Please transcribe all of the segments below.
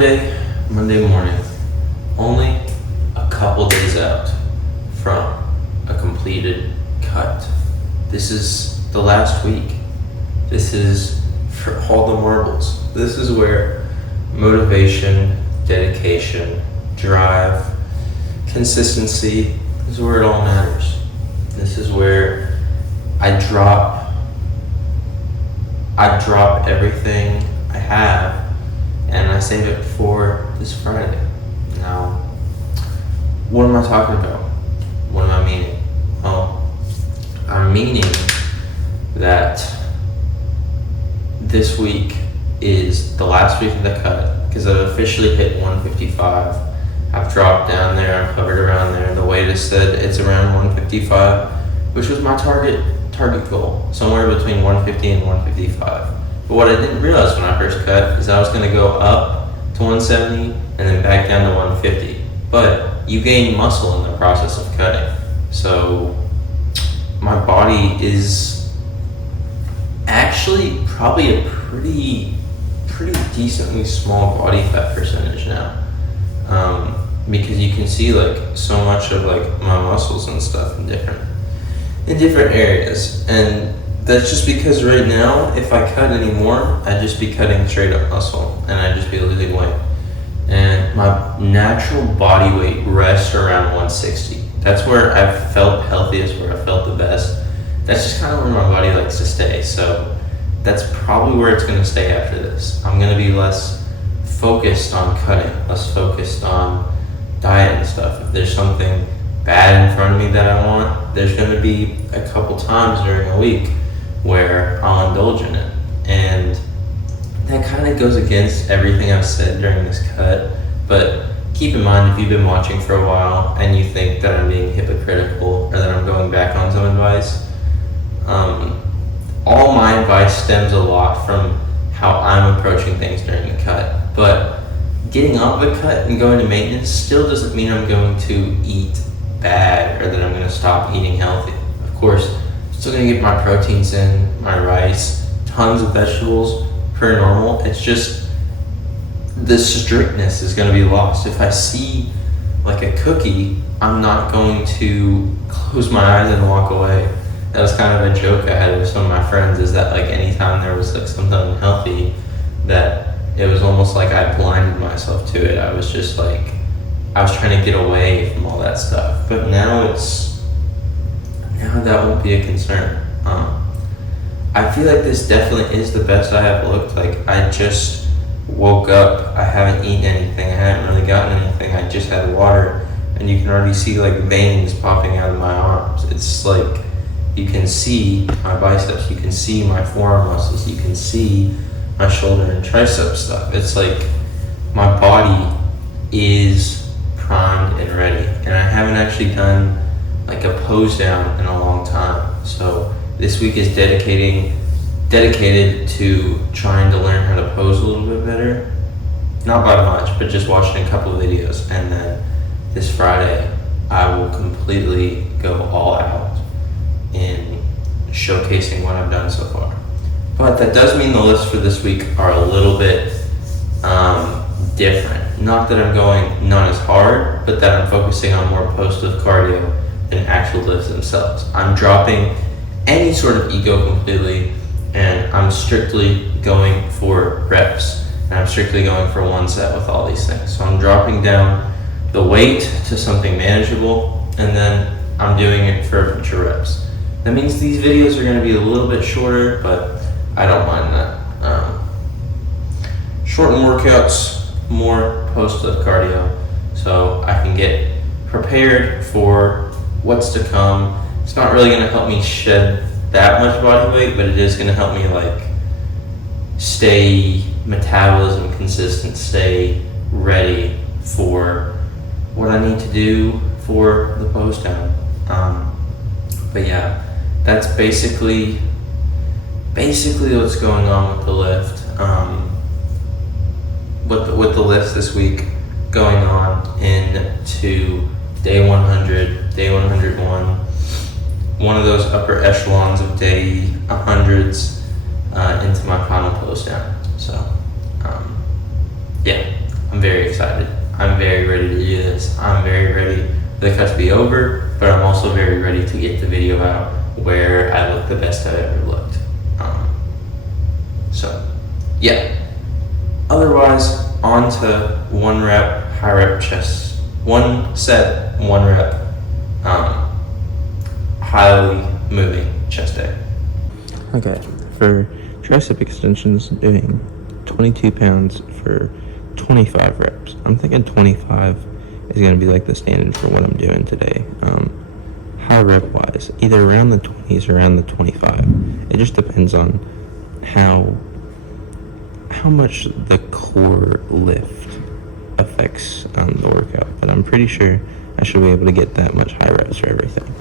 Monday morning, only a couple days out from a completed cut. This is the last week. This is for all the marbles. This is where motivation, dedication, drive, consistency is where it all matters. This is where I drop everything I have and I save it for this Friday. Now, what am I talking about? What am I meaning? Well, I'm meaning that this week is the last week of the cut because I've officially hit 155. I've dropped down there, I've hovered around there. The weight has said it's around 155, which was my target goal, somewhere between 150 and 155. But what I didn't realize when I first cut is I was going to go up to 170 and then back down to 150. But you gain muscle in the process of cutting. So my body is actually probably a pretty decently small body fat percentage now. Because you can see like so much of like my muscles and stuff in different areas, and that's just because right now if I cut anymore I'd just be cutting straight up muscle and I'd just be losing weight, and my natural body weight rests around 160. That's where I've felt healthiest, where I felt the best. That's just kind of where my body likes to stay, so that's probably where it's going to stay after this. I'm going to be less focused on cutting, less focused on diet and stuff. If there's something bad in front of me that I want, there's going to be a couple times during a week where I'll indulge in it. And that kind of goes against everything I've said during this cut. But keep in mind, if you've been watching for a while and you think that I'm being hypocritical or that I'm going back on some advice, all my advice stems a lot from how I'm approaching things during the cut. But getting off the cut and going to maintenance still doesn't mean I'm going to eat bad or that I'm going to stop eating healthy. Of course, I'm still going to get my proteins in, my rice, tons of vegetables per normal. It's just the strictness is going to be lost. If I see like a cookie, I'm not going to close my eyes and walk away. That was kind of a joke I had with some of my friends, is that like anytime there was like something unhealthy, that it was almost like I blinded myself to it. I was just like, I was trying to get away from all that stuff. But now that won't be a concern. I feel like this definitely is the best I have looked. Like I just woke up, I haven't eaten anything, I haven't really gotten anything, I just had water, and you can already see like veins popping out of my arms. It's like, you can see my biceps, you can see my forearm muscles, you can see my shoulder and tricep stuff. It's like my body is primed and ready, and I haven't actually done like a pose down in a long time. So this week is dedicated to trying to learn how to pose a little bit better. Not by much, but just watching a couple of videos, and then this Friday I will completely go all out in showcasing what I've done so far. But that does mean the lists for this week are a little bit different. Not that I'm going not as hard, but that I'm focusing on more post-lift cardio than actual lifts themselves. I'm dropping any sort of ego completely, and I'm strictly going for reps, and I'm strictly going for one set with all these things. So I'm dropping down the weight to something manageable, and then I'm doing it for a bunch of reps. That means these videos are going to be a little bit shorter, but I don't mind that. Shorten workouts, more post-lift cardio, so I can get prepared for what's to come. It's not really going to help me shed that much body weight, but it is going to help me like stay metabolism consistent, stay ready for what I need to do for the pose down. But yeah, that's basically what's going on with the lift. With the lifts this week going on into day 100, day 101, one of those upper echelons of day 100s into my final pose down. So yeah, I'm I'm very ready to do this. I'm very ready for the cut to be over, but I'm also very ready to get the video out where I look the best I've ever looked. So, yeah. Otherwise, on to 1 rep, high rep chest, 1 set, 1 rep, highly moving chest day. Okay, for tricep extensions, doing 22 pounds for 25 reps. I'm thinking 25 is going to be like the standard for what I'm doing today. High rep wise, either around the 20s or around the 25. It just depends on how much the core lift affects the workout, but I'm pretty sure I should be able to get that much high reps for everything.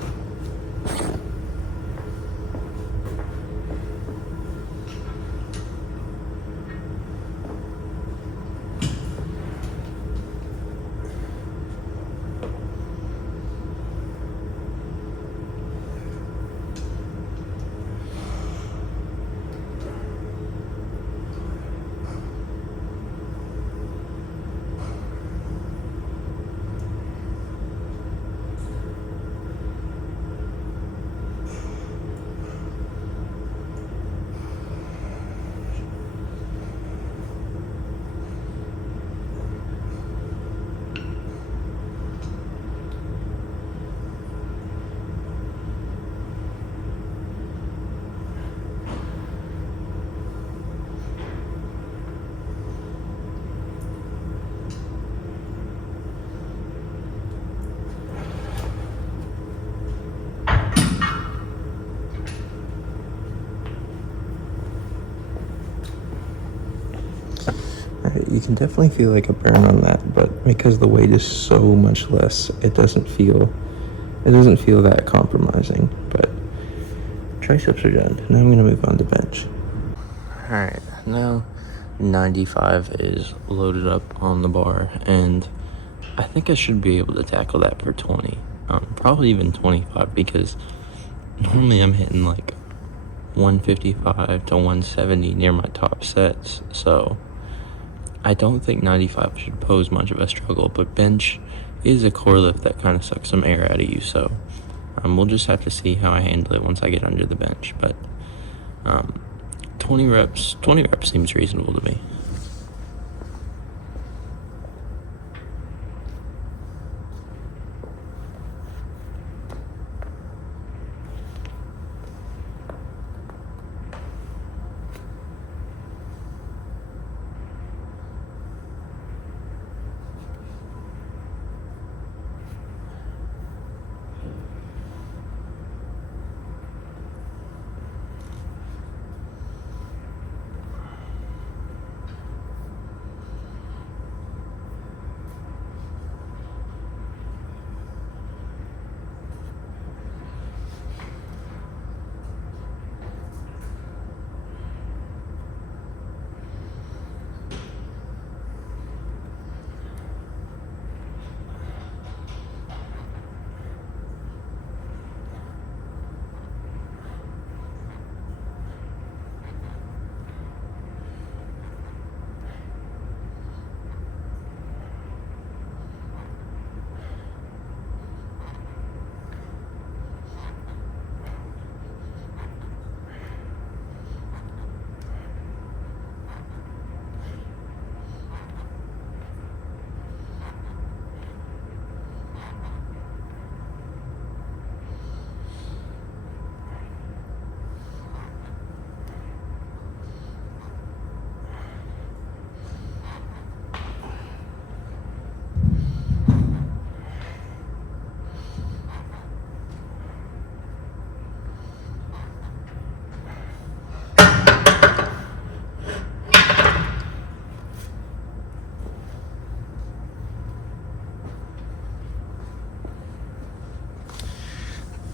You can definitely feel like a burn on that, but because the weight is so much less, it doesn't feel that compromising. But triceps are done. Now I'm gonna move on to bench. All right, now 95 is loaded up on the bar, and I think I should be able to tackle that for 20, probably even 25, because normally I'm hitting like 155 to 170 near my top sets, so I don't think 95 should pose much of a struggle. But bench is a core lift that kind of sucks some air out of you, so we'll just have to see how I handle it once I get under the bench. But 20 reps seems reasonable to me.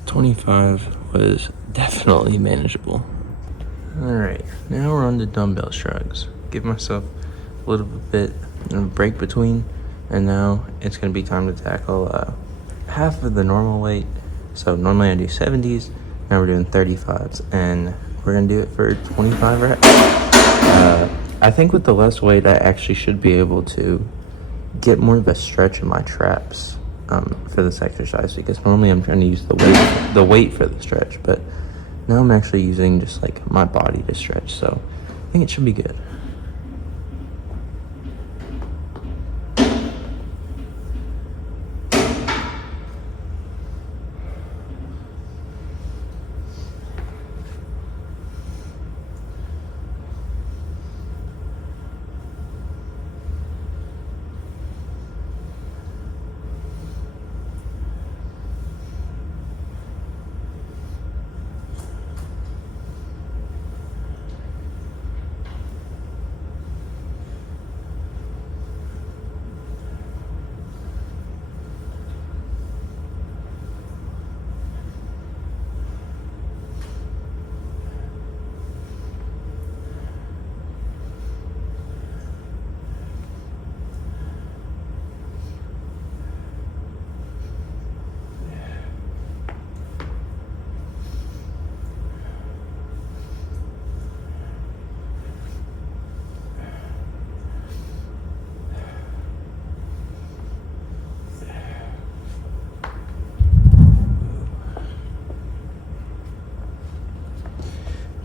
$25 was definitely manageable. Alright, now we're on to dumbbell shrugs. Give myself a little bit of a break between, and now it's going to be time to tackle half of the normal weight. So normally I do 70s, now we're doing 35s, and we're going to do it for 25 reps. I think with the less weight I actually should be able to get more of a stretch in my traps for this exercise, because normally I'm trying to use the weight for the stretch, but now I'm actually using just like my body to stretch, so I think it should be good.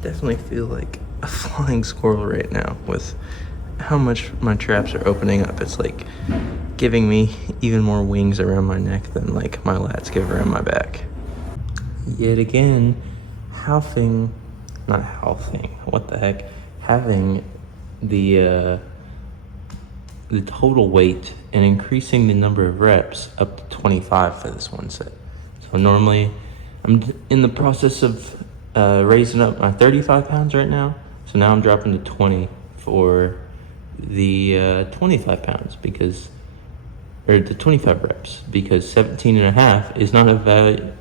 Definitely feel like a flying squirrel right now with how much my traps are opening up. It's like giving me even more wings around my neck than like my lats give around my back. Yet again, having the total weight and increasing the number of reps up to 25 for this one set. So normally I'm in the process of raising up my 35 pounds right now. So now I'm dropping to 20 for the 25 pounds or the 25 reps, because 17 and a half is not a valid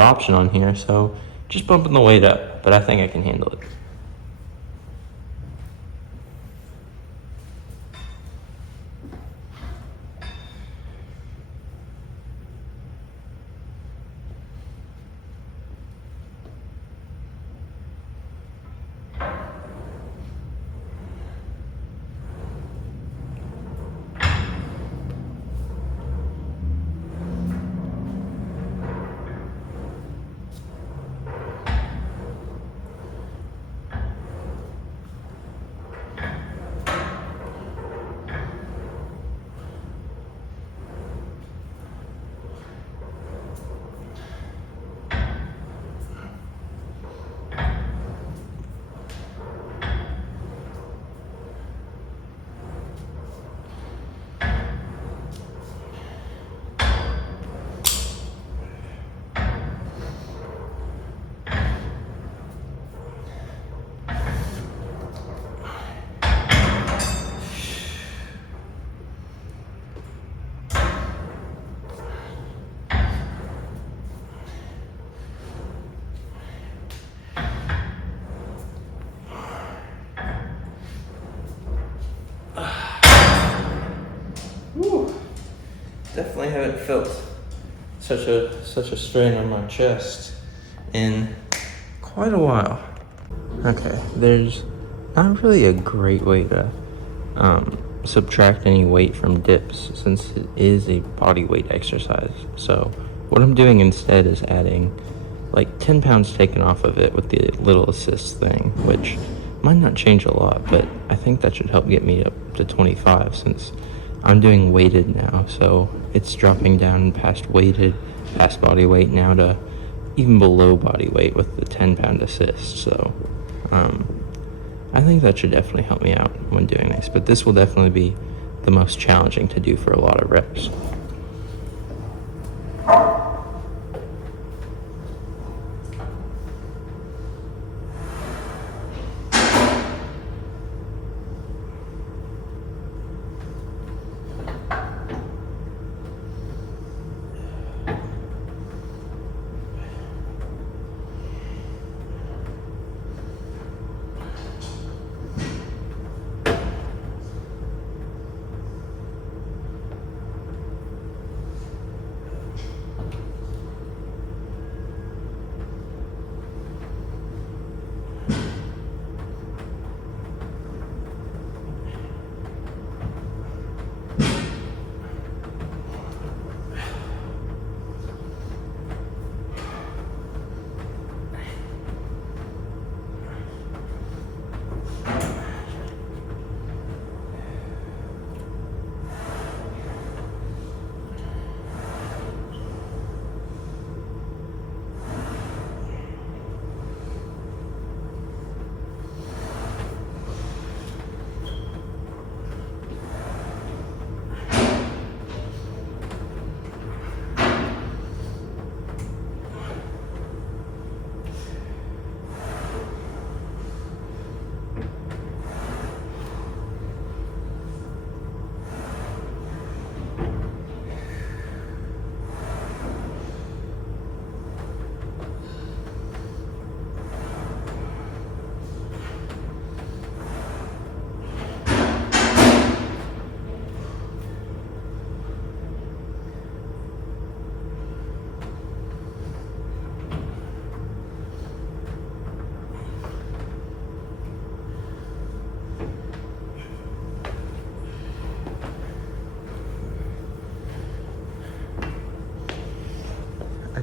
option on here. So just bumping the weight up, but I think I can handle it. Definitely haven't felt such a strain on my chest in quite a while. Okay, there's not really a great way to subtract any weight from dips, since it is a body weight exercise. So what I'm doing instead is adding like 10 pounds taken off of it with the little assist thing, which might not change a lot, but I think that should help get me up to 25, since I'm doing weighted now. So it's dropping down past body weight now to even below body weight with the 10-pound assist. So I think that should definitely help me out when doing this, but this will definitely be the most challenging to do for a lot of reps.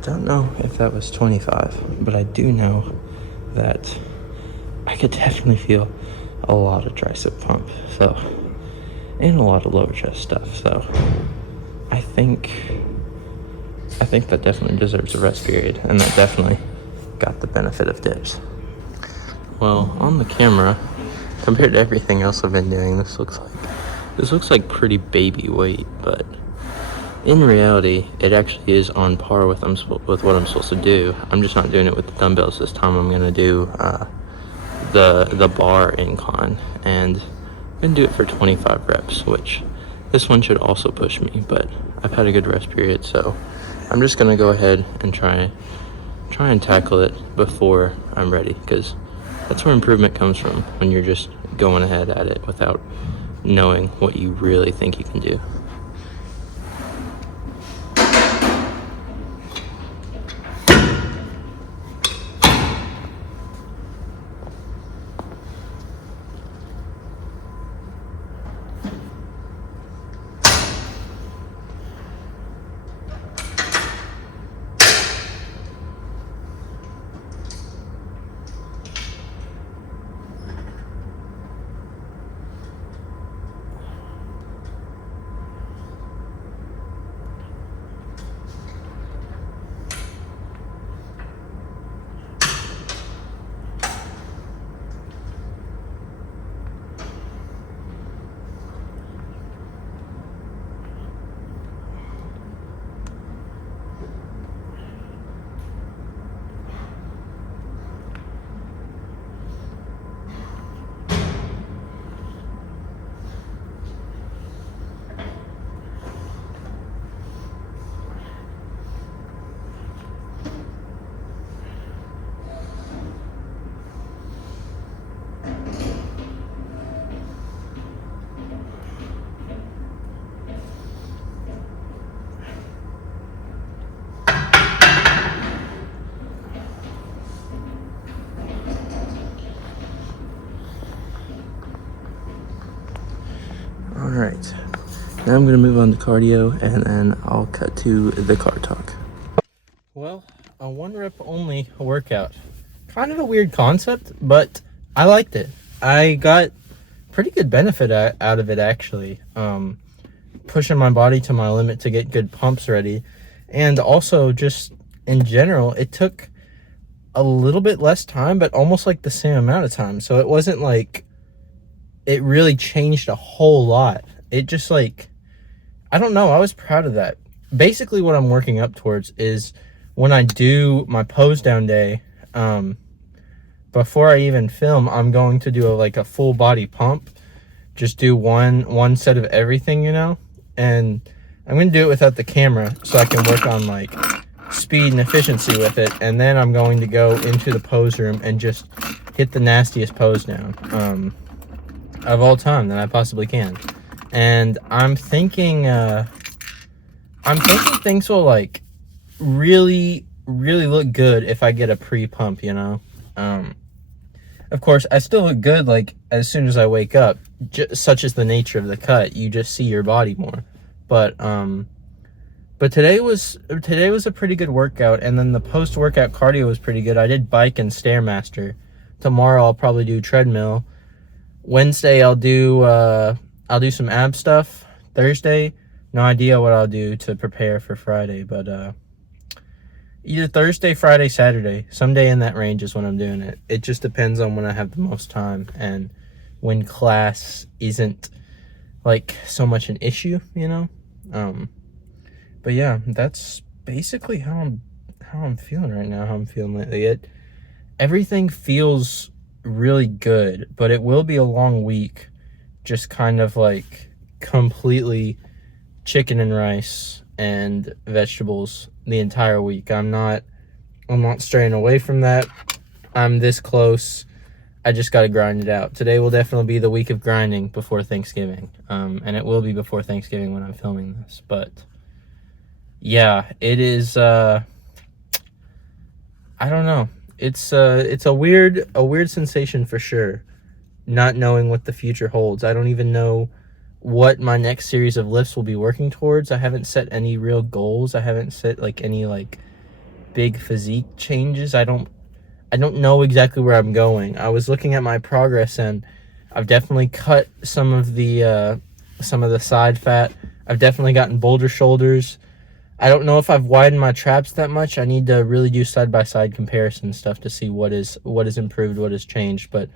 don't know if that was 25, but I do know that I could definitely feel a lot of tricep pump, so, and a lot of lower chest stuff, so I think that definitely deserves a rest period, and that definitely got the benefit of dips. Well, on the camera, compared to everything else I've been doing, this looks like pretty baby weight, but in reality, it actually is on par with what I'm supposed to do. I'm just not doing it with the dumbbells this time. I'm gonna do the bar incline, and I'm gonna do it for 25 reps, which this one should also push me, but I've had a good rest period, so I'm just gonna go ahead and try and tackle it before I'm ready, because that's where improvement comes from, when you're just going ahead at it without knowing what you really think you can do. Alright, now I'm going to move on to cardio, and then I'll cut to the car talk. Well, a 1 rep only workout. Kind of a weird concept, but I liked it. I got pretty good benefit out of it, actually. Pushing my body to my limit to get good pumps ready. And also, just in general, it took a little bit less time, but almost like the same amount of time. So it wasn't like it really changed a whole lot. It just, like, I don't know, I was proud of that. Basically what I'm working up towards is when I do my pose down day, before I even film, I'm going to do a full body pump. Just do one set of everything, you know? And I'm going to do it without the camera so I can work on like speed and efficiency with it. And then I'm going to go into the pose room and just hit the nastiest pose down of all time that I possibly can. And I'm thinking things will like really look good if I get a pre-pump, you know. Of course, I still look good like as soon as I wake up, such is the nature of the cut. You just see your body more. But today was a pretty good workout, and then the post-workout cardio was pretty good. I did bike and Stairmaster. Tomorrow I'll probably do treadmill. Wednesday I'll do some ab stuff. Thursday, no idea what I'll do to prepare for Friday, but either Thursday, Friday, Saturday, someday in that range is when I'm doing it. It just depends on when I have the most time and when class isn't like so much an issue, you know. But yeah, that's basically how I'm feeling right now. How I'm feeling lately. Everything feels really good, but it will be a long week. Just kind of like completely chicken and rice and vegetables the entire week. I'm not straying away from that. I'm this close. I just got to grind it out. Today will definitely be the week of grinding before Thanksgiving. And it will be before Thanksgiving when I'm filming this. But yeah, it is, I don't know. It's a weird sensation for sure, not knowing what the future holds. I don't even know what my next series of lifts will be working towards. I haven't set any real goals. I haven't set like any like big physique changes. I don't know exactly where I'm going. I was looking at my progress, and I've definitely cut some of the side fat. I've definitely gotten bolder shoulders. I don't know if I've widened my traps that much. I need to really do side-by-side comparison stuff to see what is improved, what has changed. But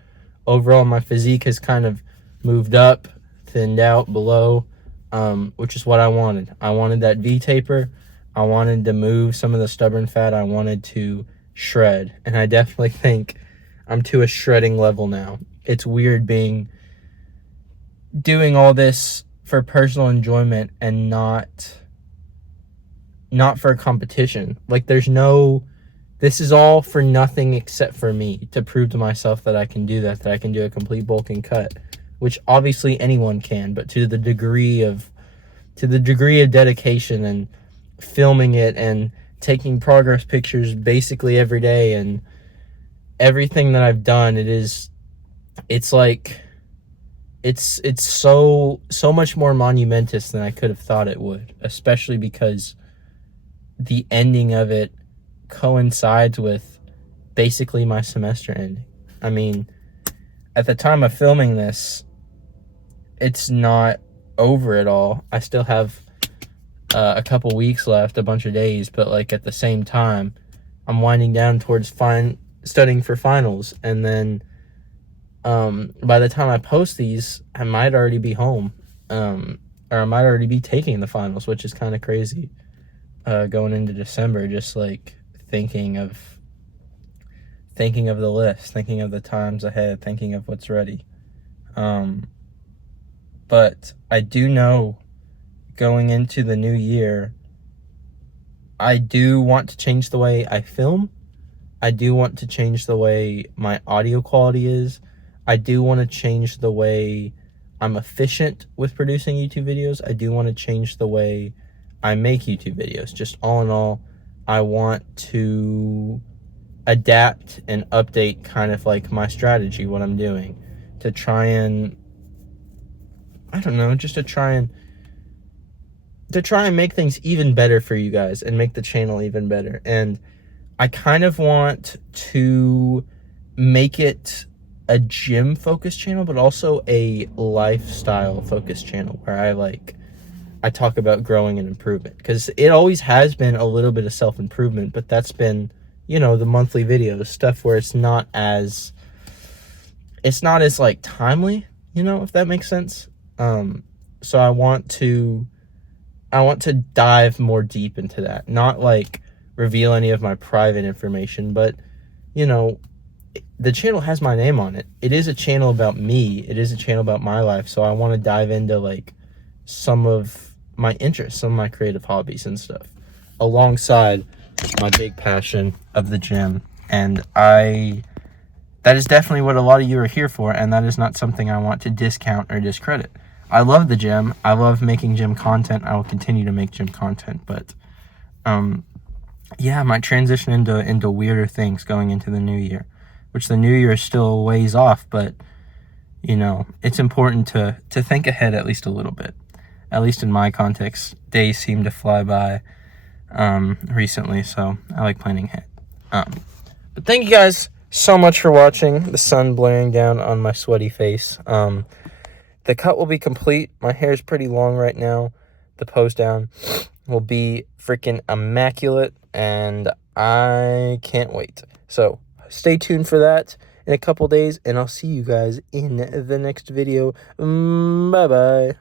overall, my physique has kind of moved up, thinned out below, which is what I wanted. I wanted that V-taper. I wanted to move some of the stubborn fat. I wanted to shred. And I definitely think I'm to a shredding level now. It's weird doing all this for personal enjoyment and not for a competition. Like, this is all for nothing except for me, to prove to myself that I can do that I can do a complete bulk and cut, which obviously anyone can, but to the degree of dedication and filming it and taking progress pictures basically every day, and everything that I've done, it's so much more monumentous than I could have thought it would, especially because the ending of it coincides with basically my semester ending. I mean, at the time of filming this, it's not over at all. I still have a couple weeks left, a bunch of days, but like at the same time, I'm winding down towards studying for finals, and then by the time I post these, I might already be home, or I might already be taking the finals, which is kind of crazy. Going into December, just like thinking of the list, thinking of the times ahead, thinking of what's ready. But I do know, going into the new year, I do want to change the way I film. I do want to change the way my audio quality is. I do want to change the way I'm efficient with producing YouTube videos. I do want to change the way I make YouTube videos. Just all in all, I want to adapt and update kind of like my strategy, what I'm doing, to try and, I don't know, just to try and make things even better for you guys and make the channel even better. And I kind of want to make it a gym focused channel, but also a lifestyle focused channel where I talk about growing and improvement, because it always has been a little bit of self-improvement, but that's been, the monthly videos, stuff where it's not as like timely, if that makes sense. So I want to dive more deep into that, not like reveal any of my private information, but the channel has my name on it. It is a channel about me. It is a channel about my life. So I want to dive into like some of my interests, some of my creative hobbies and stuff, alongside my big passion of the gym. And that is definitely what a lot of you are here for, and that is not something I want to discount or discredit. I love the gym. I love making gym content. I will continue to make gym content, but yeah, I might transition into weirder things going into the new year, which the new year is still a ways off, but it's important to think ahead at least a little bit. At least in my context, days seem to fly by recently, so I like planning ahead. But thank you guys so much for watching. The sun blaring down on my sweaty face. The cut will be complete. My hair is pretty long right now. The pose down will be freaking immaculate, and I can't wait. So stay tuned for that in a couple days, and I'll see you guys in the next video. Bye-bye.